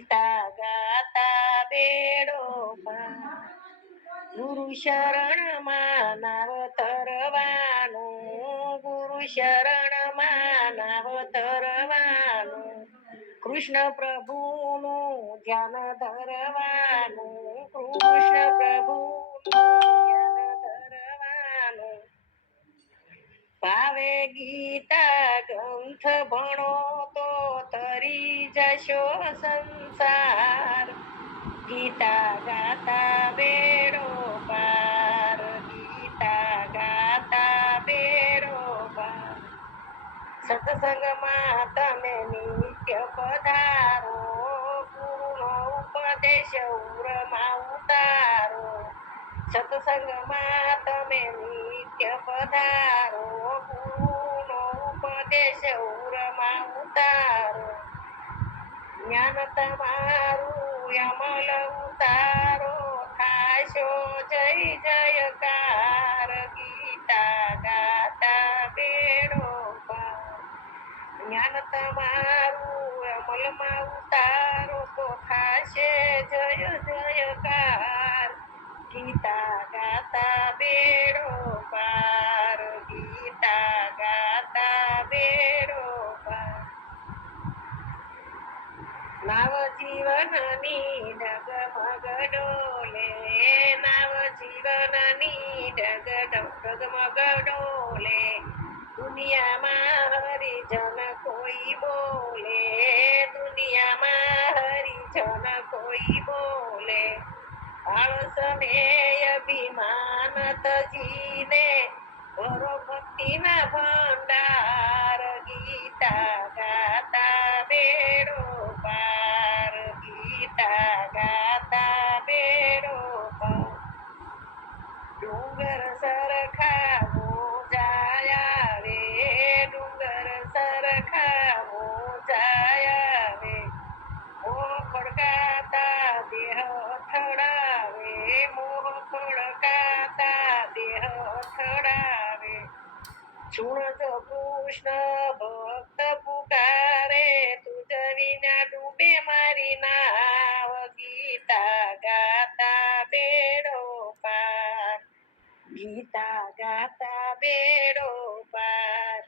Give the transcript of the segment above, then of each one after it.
ગીતા ગાતા બેડો પાર. ગુરુ શરણમાં નાવ તરવાનું, ગુરુ શરણમાં નાવ તરવાનું, કૃષ્ણ પ્રભુનું ધ્યાન ધરવાનું, કૃષ્ણ પ્રભુનું ધ્યાન ધરવાનું. ભાવે ગીતા ગ્રંથ ભણો તો તરી જશો સંસાર. ગીતા ગાતા બેડો પાર, ગીતા ગાતા બેડો પાર. સત્સંગમાં તમે નિત્ય પધારો, ગુરુનો ઉપદેશ ઉરમાં ઉતારો. સત્સંગમાં તમે નિત્ય પધારો, ગુરુનો ઉપદેશ ઉરમાં ઉતારો. જ્ઞાન તમારું અમલ ઉતારો, થાશો જય જયકાર. ગીતા ગાતા બેડો પાર. જ્ઞાન તમારું અમલમાં ઉતારો તો થાશે જય જયકાર. ગીતા ગાતા બેડો પાર, ગીતા ગાતા બેડો પાર. નાવ જીવનની ડગમગ ડોલે, નાવ જીવનની ડગમગ ડોલે. દુનિયામાં હરિજન કોઈ બોલે, દુનિયામાં હરિજન કોઈ બોલે. આળસ ને અભિમાન તજીને ભરો ભક્તિના ભંડાર. ગીતા ગાતા બેડો પાર, ગીતા ગાતા બેડો પાર. ડુંગર સરખા મોજાયા રે, ડુંગર સરખા મોજાયા રે. મોહ ખડકાતા દેહ અથડાવે, મોહ ખડકાતા દેહ અથડાવે. સુણજો કૃષ્ણ ભક્ત પુકારે, તુજ વિના ડૂબે મારી નાવ. ગીતા ગાતા બેડો પાર, ગીતા ગાતા બેડો પાર.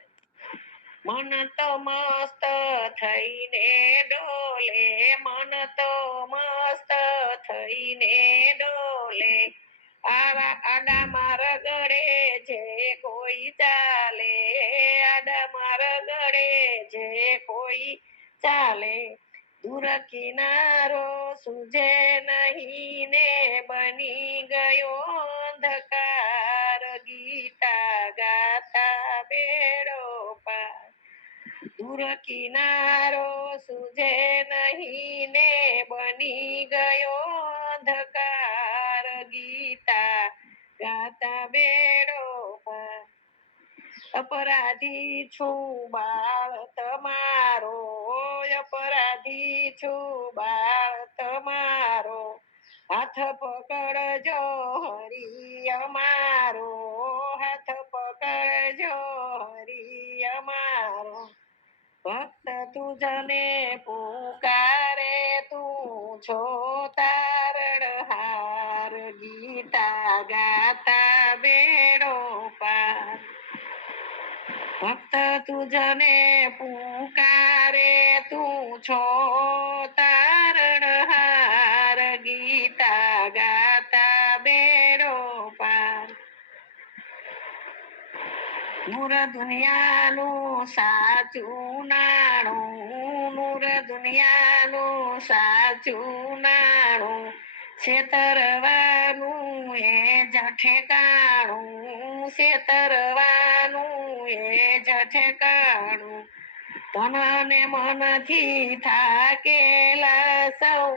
મન તો મસ્ત થઈને ડોલે, મન તો મસ્ત થઈને ડોલે. આડામાં રગડે જે કોઈ ચાલે, આડામાં રગડે જે કોઈ ચાલે. દૂર કિનારો સુજે નહીં ને બની ગયો અંધકાર. ગીતા ગાતા બેડો પાર. દૂર કિનારો સુજે નહીં ને બની ગયો અંધકાર. ગીતા ગાતા બેડો પાર. અપરાધી છું બાળ તમારો, અપરાધી છું બાળ તમારો. હાથ પકડજો હરી અમારો, હાથ પકડજો હરી અમારો. ભક્ત તુજને પુકારે, તું છો તારણહાર. ગીતા ગાતા બેડો પાર. ભક્ત તુજને પુકારે, તું છો તારણહાર. ગીતા ગાતા બેડો પાર. નૂર દુનિયાનું સાચું નાણું, નૂર દુનિયાનું સાચું નાણું. છેતરવાનું એ જ ઠેકાણું, છેતરવાનું એ જ ઠેકાણું. તન ને મનથી થાકેલા સૌ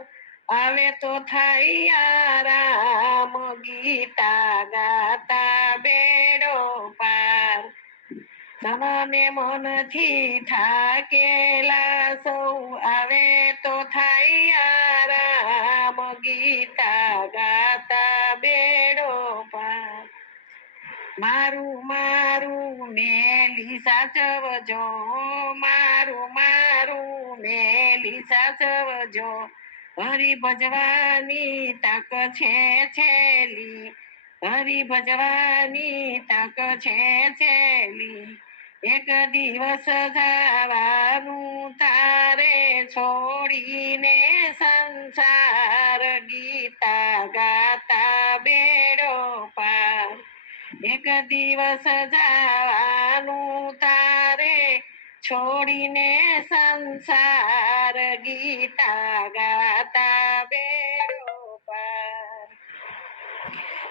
આવે તો થાય આરામ. ગીતા ગાતા બેડો પાર. તન ને મનથી થાકેલા સૌ આવે તો થાય આરામ. ગીતા ગાતા બેડો પાર. મારું મારું મેલી સાચવજો, મારું મારું મેલી સાચવજો. હરિ ભજવાની તક છે છેલી, હરિ ભજવાની તક છે છેલી, એક દિવસ જવાનું તારે છોડીને સંસાર, ગીતા ગાતા બેડો પાર, એક દિવસ જવાનું તારે છોડીને સંસાર, ગીતા ગાતા બેડો પાર.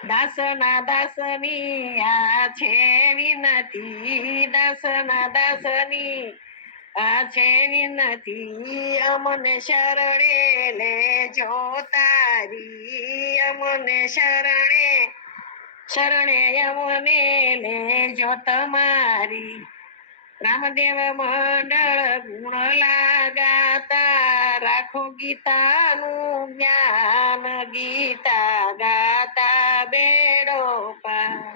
દાસના દાસની આ છે વિનતી, દાસના દાસની આ છે વિનતી, અમને શરણે લેજો તારી, અમને શરણે અમને લેજો તમારી. રામદેવ મંડળ ગુણ લાગાતા, રાખો ગીતાનું જ્ઞાન, ગીતા ગાતા બેડો પાર.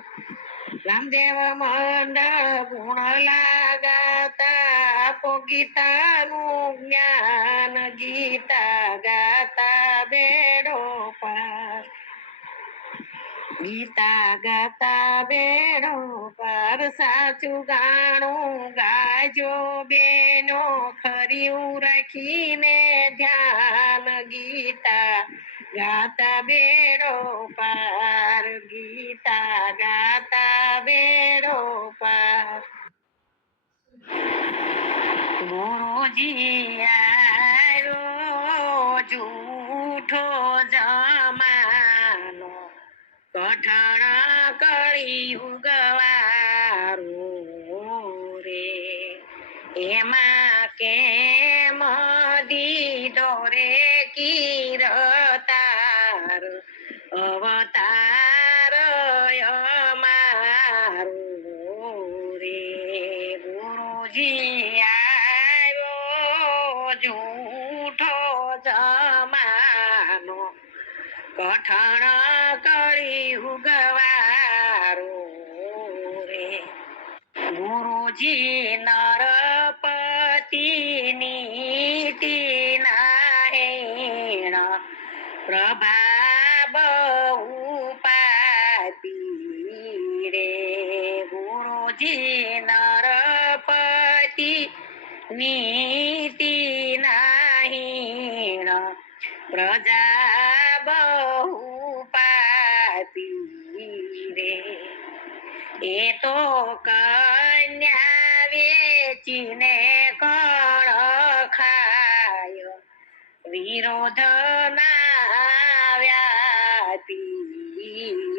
રામદેવ મંડળ ગુણ લાગાતા, આપો ગીતાનું જ્ઞાન, ગીતા ગાતા બેડો પાર. ગીતા ગાતા બેડો પાર, સાચું ગાણું ગાજો બેનો, ખરીયું રાખીને ધ્યાન, ગીતા ગાતા બેડો પાર, ગીતા ગાતા બેડો પાર. ગુરુજી આવ્યો જૂઠો જમાનો, કઠણ કળિયુગ વાળો રે, એમાં કેમ દીધો રે કીરતાર, અવતાર અમારો રે. ગુરુજી આવ્યો જૂઠો જમાનો, કઠણ કળિયુગ વાળો રે. ગુરુજી નરપતિની ટીના હેણ, પ્રભા બહુ પાપી રે. ગુરુજી નરપતિ નીતિના હીણ, પ્રજા બહુ પાપી રે. એ તો કન્યા વેચીને કણ ખાય, વિરોધ ના વ્યાપી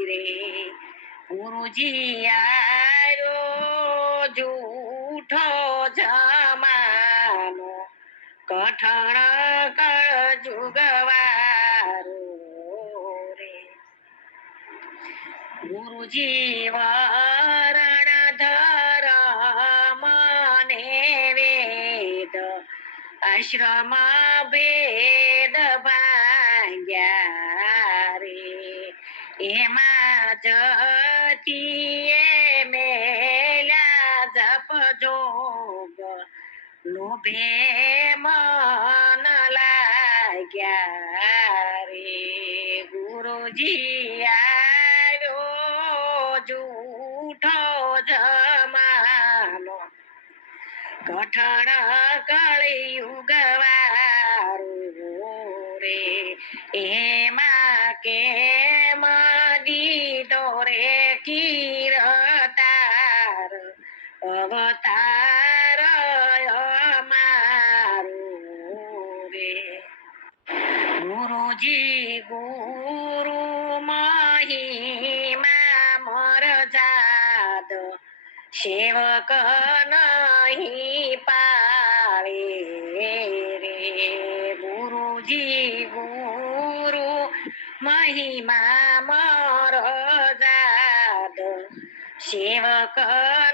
રે. ગુરુજી આવ્યો જૂઠો જમાનો, કઠણ કળજુગ વાળો રે. ગુરુજી વરણ ધરમ ને વેદ, આશ્રમ ભેદ ભાંગ્યા રે. એમાં જતીએ મેલ્યા જપ જોગ, લોભે મન લાગ્યા રે. ગુરુજી આવ્યો જૂઠો જમાનો, કઠણ કળિયુગ વાળો રે. એમાં કેમ દીધો રે કીરતાર, અવતાર અમારો રે. ગુરુજી ગુરુ મહિમા મરજાદ, સેવક નહીં પાળે રે. ગુરુજી ગુરુ મહિમા મરજાદ, સેવક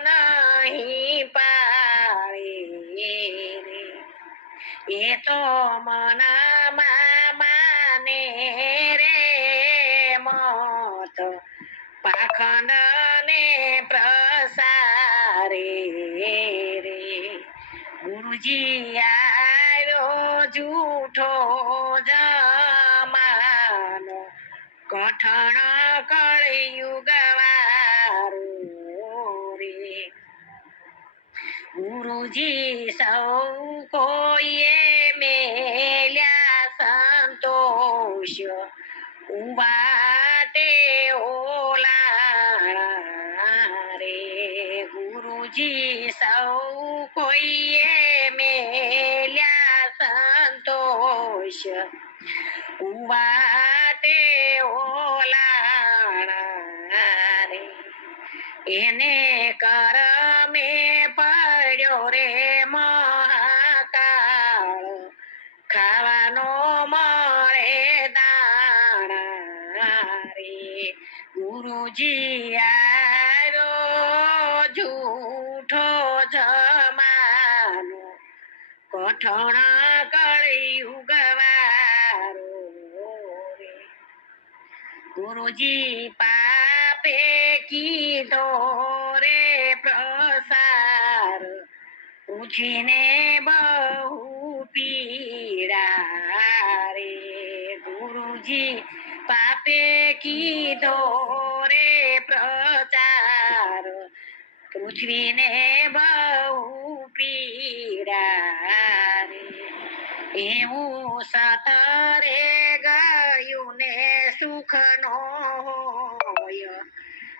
નહીં પાળે રે. એ તો મનમાં માને રે મત, પાખંડ ને પ્રસારે રે. ગુરુજી આવ્યો જૂઠો કઠણ કળિયુગ વારું રે ગુરુજી સૌ કોઈએ મેલ્યા સંતોષ ઉવાટે ઓલાણા રે ગુરુજી સૌ કોઈએ મેલ્યા સંતોષ ઉવાટે ઓલાણા રે એને કરમે પડ્યો રે મહાકાળ ખાવાનો મળે દાણા રે ગુરુજી આવ્યો જૂઠો જમાનો કઠણ કળિયુગ વારો રે ગુરુજી પાપે કીધો રે પ્રસાર પૂછીને બહુ પીડા રે ગુરુજી પાપે કીધો રે પ્રચાર પૃથ્વીને બહુ પીડા રે એવું સતરે ગયું ને સુખ નો હોય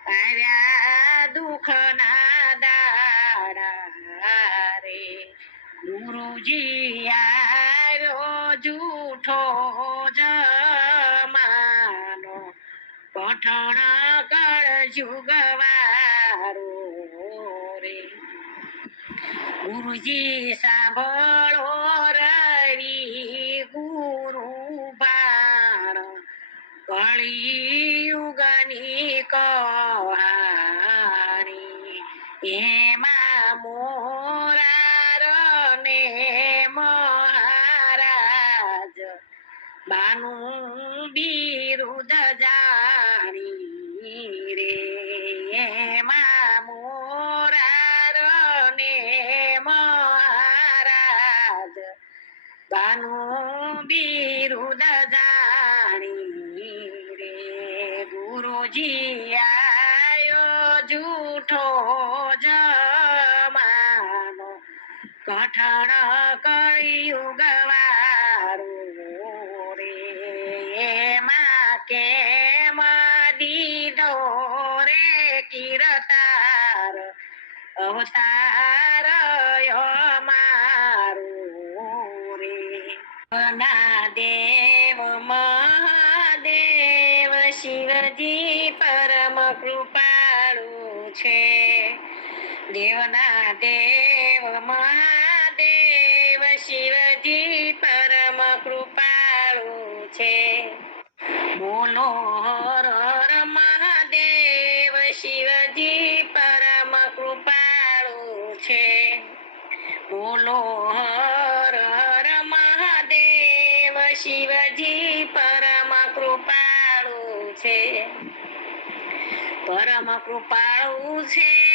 આવ્યા દુઃખના દાડા રે ગુરુજી આવ્યો જૂઠો જમાનો કઠણ કળયુગ વારો રે ગુરુજી સાંભળો રવિ ગુરુ બાણ કળિયુગની કહાણી એમાં મોરારને મહારાજ બાનું બિરુદ જાણી રે એમાં મોરારને મહારાજ બાનું બિરુદ જાણી રે ગુરુજી આયો જૂઠો જમાનો કઠણ કળિયુગ વારો રે એમાં કેમ દીધો રે કીર્તાર અવતાર અમારો રે ના દેવ મહાદેવ શિવજી પરમ કૃપાળુ છે દેવના દેવ મહાદેવ શિવજી પરમ કૃપાળુ છે બોલો હર હર મહાદેવ શિવજી પરમ કૃપાળુ છે બોલો હર હર મહાદેવ શિવજી પરમ કૃપાળુ છે પરમ કૃપાળુ છે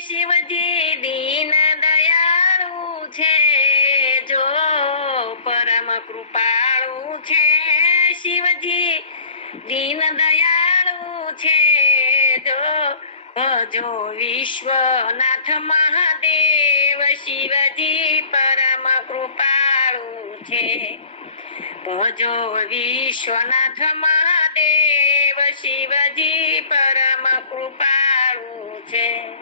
શિવજી દીન દયાળુ છે જો પરમ કૃપાળુ છે શિવજી દીન દયાળુ છે જો વિશ્વનાથ મહાદેવ શિવજી પરમ કૃપાળુ છે ભજો વિશ્વનાથ મહાદેવ શિવજી પરમ કૃપાળુ છે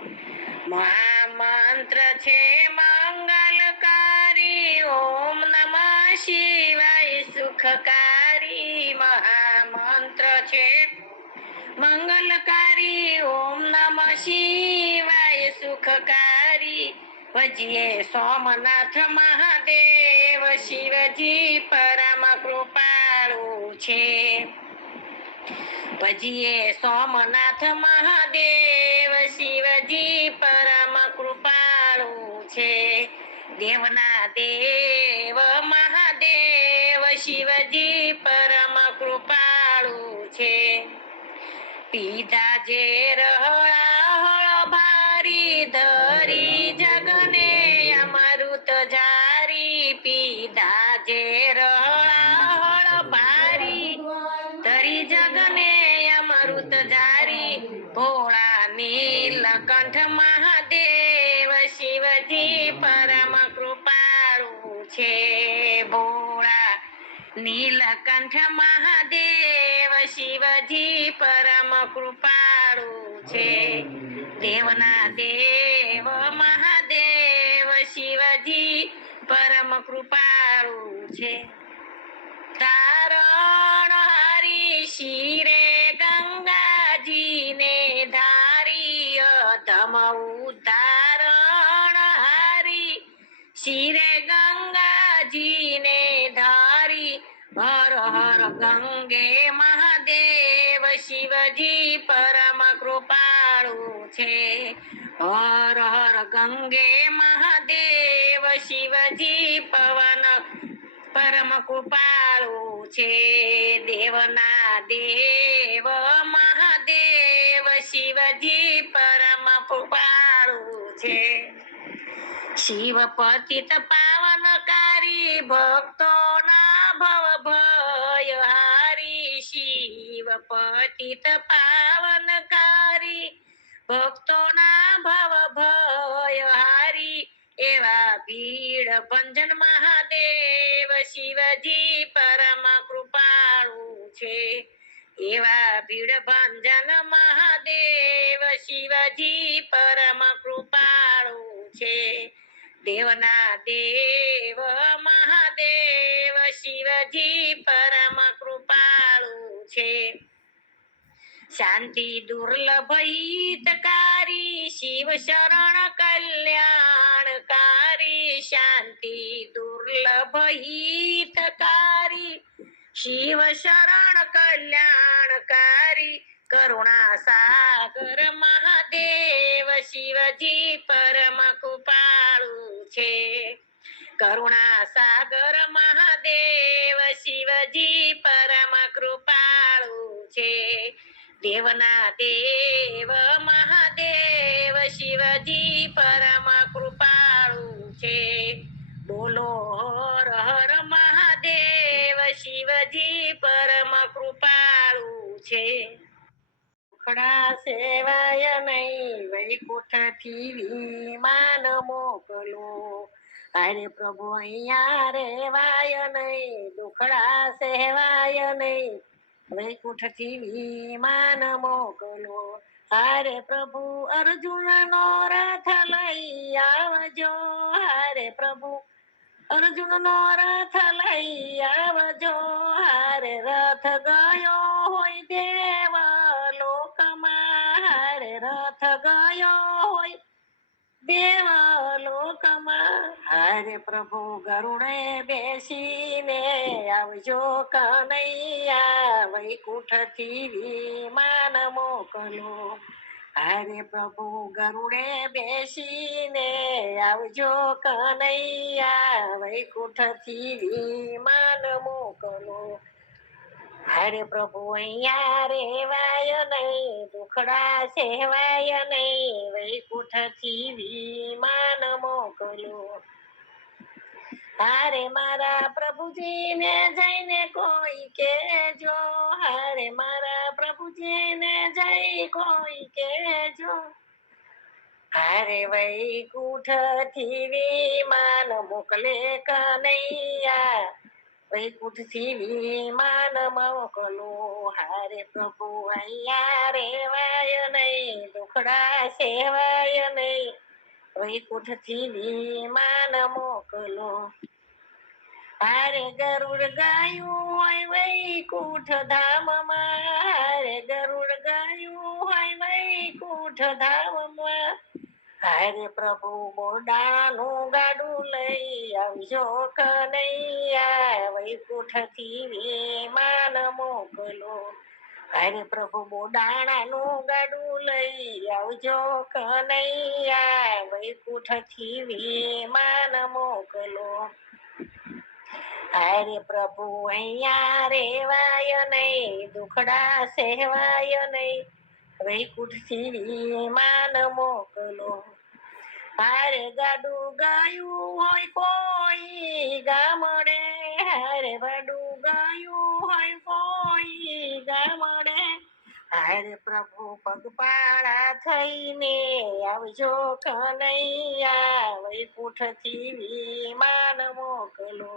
મહામંત્ર છે મંગલકારી ઓમ નમઃ શિવાય સુખકારી મહામંત્ર છે મંગલકારી ઓમ નમઃ શિવાય સુખકારી ભજીએ સોમનાથ મહાદેવ શિવજી પરમ કૃપાળુ છે ભજીએ સોમનાથ મહાદેવ શિવજી પરમ કૃપાળુ છે દેવના દેવ મહાદેવ શિવજી પરમ કૃપાળુ છે પીધા જે રહળા ભારી ધરી જગને અમૃત જારી પીધા જે રહળા ભારી ધરી જગને જારી ભોળા નીલકંઠ મહાદેવ શિવજી પરમ કૃપાળુ છે. ભોળા નીલકંઠ મહાદેવ શિવજી પરમ કૃપાળુ છે. દેવના દેવ મહાદેવ શિવજી પરમ કૃપાળુ છે. તારણ હરી શિરે ગંગાજીને ધારી અધમ ઉદ્ધારણ હરી શિરે ગંગાજીને ધારી હર હર ગંગે મહાદેવ શિવજી પરમ કૃપાળુ છે. હર હર ગંગે મહાદેવ શિવજી પવન પરમ કૃપાળુ છે. દેવના દેવ મહાદેવ શિવજી પરમ કૃપાળુ છે. શિવ પતિત પાવનકારી ભક્તોના ભવ ભય હારી શિવ પતિત પાવનકારી ભક્તોના ભવ ભય હારી એવા ભીડ ભંજન મહાદેવ શિવજી પરમ કૃપાળુ છે. એવા ભીડ ભંજન મહાદેવ શિવજી પરમ કૃપાળુ છે. દેવના દેવ મહાદેવ શિવજી પરમ કૃપાળુ છે. શાંતિ દુર્લભ હિતકારી શિવ શરણ કલ્યાણકારી શાંતિ દુર્લભ હિતકારી શિવ શરણ કલ્યાણકારી કરુણા સાગર મહાદેવ શિવજી પરમ કૃપાળુ છે. કરુણા સાગર મહાદેવ શિવજી પરમ કૃપાળુ છે. દેવના દેવ મહાદેવ શિવજી પરમ કૃપાળુ છે. બોલો હર હર મહાદેવ શિવજી પરમ કૃપાળુ છે. દુખડા સેવાય નહીં વૈકુંઠથી વિમાન મોકલો અરે પ્રભુ અહીંયા રેવાય નહીં દુખડા સેવાય નહીં વૈકુંઠથી વિમાન મોકલો હારે પ્રભુ અર્જુનનો રથ લઈ આવજો હારે પ્રભુ અર્જુનનો રથ લઈ આવજો હારે રથ ગયો હોય દેવ લોકમાં હારે રથ ગયો હોય દેવ લોકમાં હારે પ્રભુ ગરુડે બેસીને આવજો કનૈયા વૈકુંઠથી વિમાન મોકલો હારે પ્રભુ ગરુડે બેસીને આવજો કનૈયા વૈકુંઠથી વિમાન મોકલો હારે પ્રભુ અહીંયા રેવાય નહીં દુખડા સેવાય નહીં વૈકુંઠથી વિમાન મોકલો હારે મારા પ્રભુજીને જઈને કોઈ કેજો હારે મારા પ્રભુજીને જઈ કોઈ કેજો હારે વૈકુંઠથી વિમાન મોકલે કનૈયા વૈકુંઠથી વિમાન મોકલો હારે પ્રભુ અહીંયા રેવાય નહીં દુખડા સેવાય નહીં વૈકુંઠથી વિમાન મોકલો હારે ગરુડ ગાયું હોય વૈકુંઠ ધામમાં હારે ગરુડ ગાયું હોય વૈકુંઠ ધામમાં હારે પ્રભુ બોડાનું ગાડું લઈ આવજો કનૈયા વૈકુંઠથી વિમાન મોકલો હારે પ્રભુ બોડાણાનું ગાડું લઈ આવજો કનૈયા વૈકુંઠથી વિમાન મોકલો હારે પ્રભુ અહીંયા રેવાય નહીં દુખડા સેવાય નહીં વૈકુંઠથી વિમાન મોકલો હારે ગાડું ગાયું હોય કોઈ ગામડે હારે ગાડું ગાયું હોય કોઈ ગામડે હારે પ્રભુ પગપાળા થઈને આવજો કનૈયા, વૈકુંઠથી વિમાન મોકલો.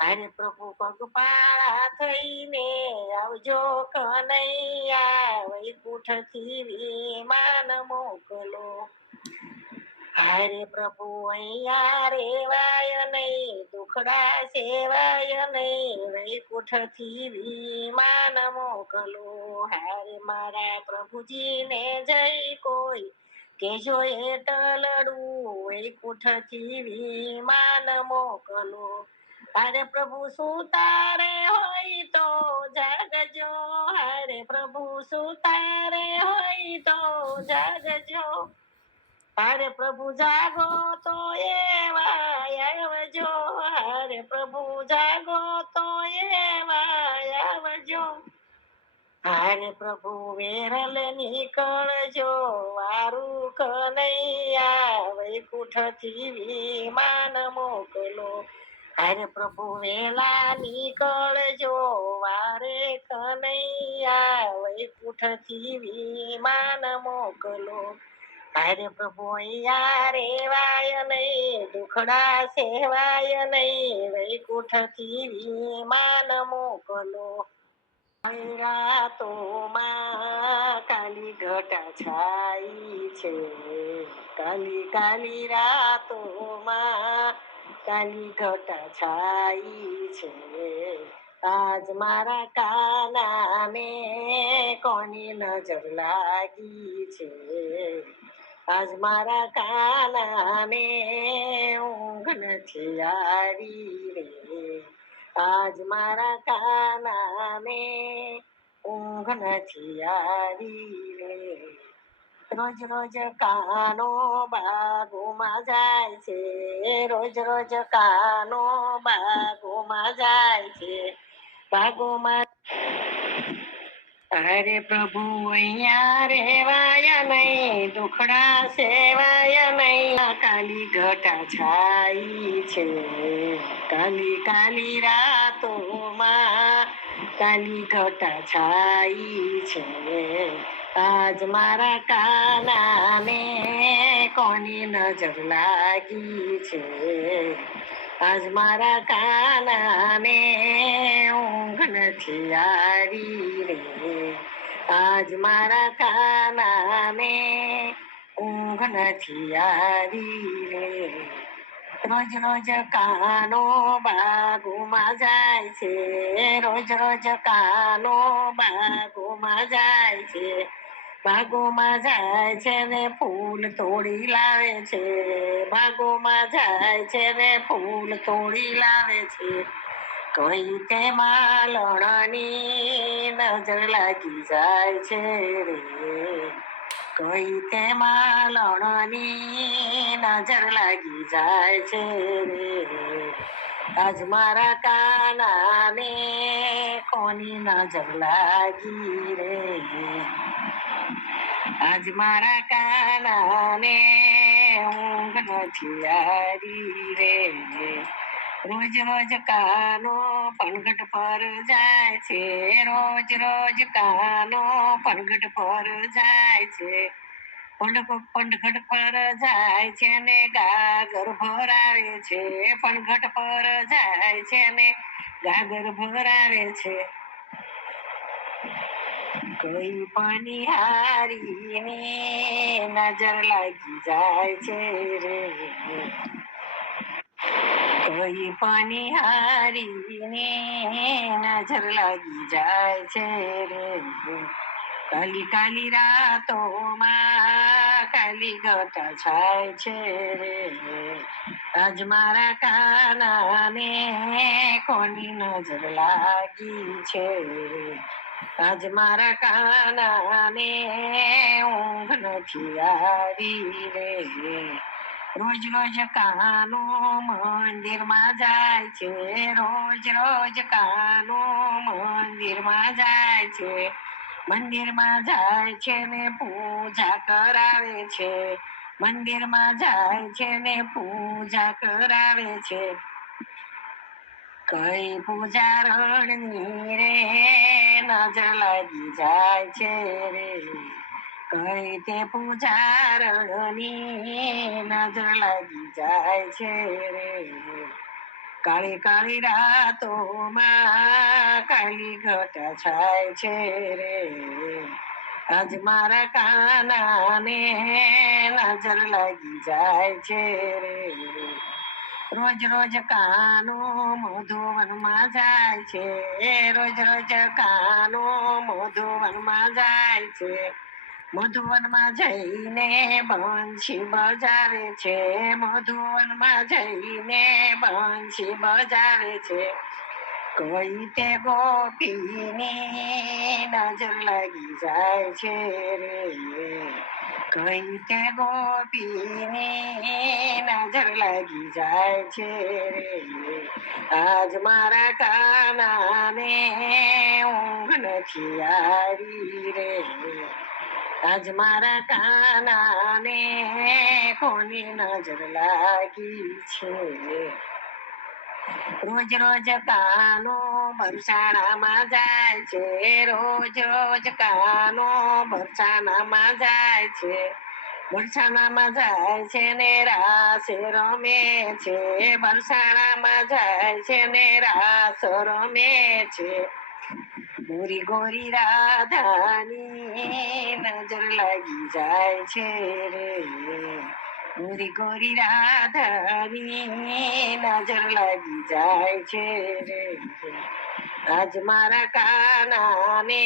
હારે પ્રભુ પગપાળા થઈને આવજો કનૈયા, વૈકુંઠથી વિમાન મોકલો. હારે પ્રભુ અહીંયા રેવાય નહીં, દુખડા સેવાય નહીં, વૈકુંઠથી વિમાન મોકલો. હારે મારા પ્રભુજીને જય કોઈ કેજો એટલડું, વૈકુંઠથી વિમાન મોકલો. હારે પ્રભુ સુતારે હોય તો જાગજો, હારે પ્રભુ સુતારે હોય તો જાગજો. હારે પ્રભુ જાગો તો એવા આવજો, હારે પ્રભુ જાગો તો એવા આવજો. હારે પ્રભુ વેરલ નીકળજો, વારું કનૈયા, વૈકુંઠથી વિમાન મોકલો. હારે પ્રભુ વેલા નીકળજો, વારે કનૈયા, વૈકુંઠથી વિમાન મોકલો. હારે પ્રભુ અહીંયા રેવાય નહીં, દુખડા સેવાય નહીં, વૈકુંઠથી વિમાન મોકલો. રાતોમાં કાલી ઘટા છાઈ છે, કાલી કાલી રાતોમાં કાલી ઘટા છાઈ છે. આજ મારા કાનાને કોની નજર લાગી છે, આજ મારા કાનાને ઊંઘ નથી આવી રે, આજ મારા કાનાને ઊંઘ નથી આવી રે. રોજ રોજ કાનો બાગોમાં જાય છે, રોજ રોજ કાનો બાગોમાં જાય છે, બાગોમાં. હારે પ્રભુ અહીંયા રેવાય નહીં, દુખડા સેવાય નહીં, કાલી ઘટા છાઈ છે, કાલી કાલી રાતોમાં કાલી ઘટા છાઈ છે. આજ મારા કાનાને કોની નજર લાગી છે, આજ મારા કાનાને ઊંઘ નથી આવી રે, આજ મારા કાનાને ઊંઘ નથી આવી રે. રોજ રોજ કાનો બાગોમાં જાય છે, રોજ રોજ કાનો બાગોમાં જાય છે, બાગોમાં જાય છે ને ફૂલ તોડી લાવે છે, બાગોમાં જાય છે ને ફૂલ તોડી લાવે છે. કોઈ તેમાં લણની નજર લાગી જાય છે રે, કોઈ તેમાં લણની નજર લાગી જાય છે રે. આજ મારા કાનાને કોની નજર લાગી રે, આજ મારા કાનાને ઊંઘ નથી આવી રે. રોજ રોજ કાનો પનઘટ પર જાય છે, રોજ રોજ કાનો પનઘટ પર જાય છે, પનઘટ પર જાય છે ને ગાગર ભરાવે છે, પનઘટ પર જાય છે ને ગાગર ભરાવે છે. કોઈ પનિહારીને નજર લાગી જાય છે રે, કોઈ પનિહારીને નજર લાગી જાય છે રે. કાલી કાલી રાતોમાં કાલી ઘટા છાય છે રે, આજ મારા કાનાને કોની નજર લાગી છે, આજ મારા કાનાને ઊંઘ નથી આવી રે. રોજ રોજ કાનો મંદિરમાં જાય છે, રોજ રોજ કાનો મંદિરમાં જાય છે, મંદિરમાં જાય છે ને પૂજા કરાવે છે, મંદિરમાં જાય છે ને પૂજા કરાવે છે. કઈ પૂજારણની રે નજર લાગી જાય છે રે, કઈ તે પૂજારણની નજર લાગી જાય છે રે, કાળી કાળી રાતોમાં કાલી ઘટા છાય છે રે, આજ મારા કાનાને નજર લાગી જાય છે રે, રોજ રોજ કાનો મધુવનમાં જાય છે, રોજ રોજ કાનો મધુવનમાં જાય છે, મધુવનમાં જઈને બંસી બજાવે છે, મધુવનમાં જઈને બંસી બજાવે છે, કઈ તે ગોપીની નજર લાગી જાય છે રે, કઈ તે ગોપીની નજર લાગી જાય છે રે, આજ મારા કાનાને ઊંઘ નથી આવી રે, આજ મારા કાનાને કોની નજર લાગી છે, રોજ રોજ કાનો બરસાણામાં જાય છે, રોજ રોજ કાનો બરસાણામાં જાય છે, બરસાણામાં જાય છે ને રાસે રમે છે, બરસાણામાં જાય છે ને રાસ રમે છે, ગોરી ગોરી રાધાની નજર લાગી જાય છે રે, ગોરી ગોરી રાધાની નજર લાગી જાય છે રે, આજ મારા કાનાને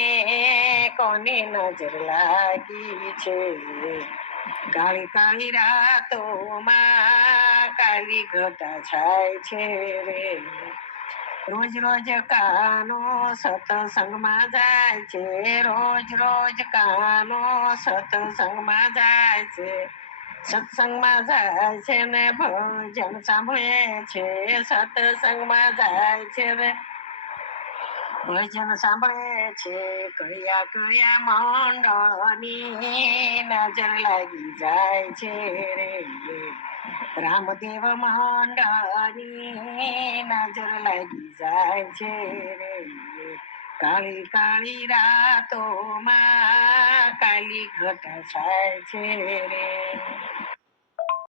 કોની નજર લાગી છે, કાળી કાળી રાતોમાં કાલી ઘટા છાય છે રે, રોજ રોજ કાનો સત્સંગમાં જાય છે, રોજ રોજ કાનો સત્સંગમાં જાય છે, સત્સંગમાં જાય છે ને ભજન સાંભળે છે, સત્સંગમાં જાય છે ને ભજન સાંભળે છે, કયા કયા મંડળની નજર લાગી જાય છે રે, રામદેવ મંડળની નજર લાગી જાય છે રે, કાળી કાળી રાતોમાં કાલી ઘટા છાય છે રે.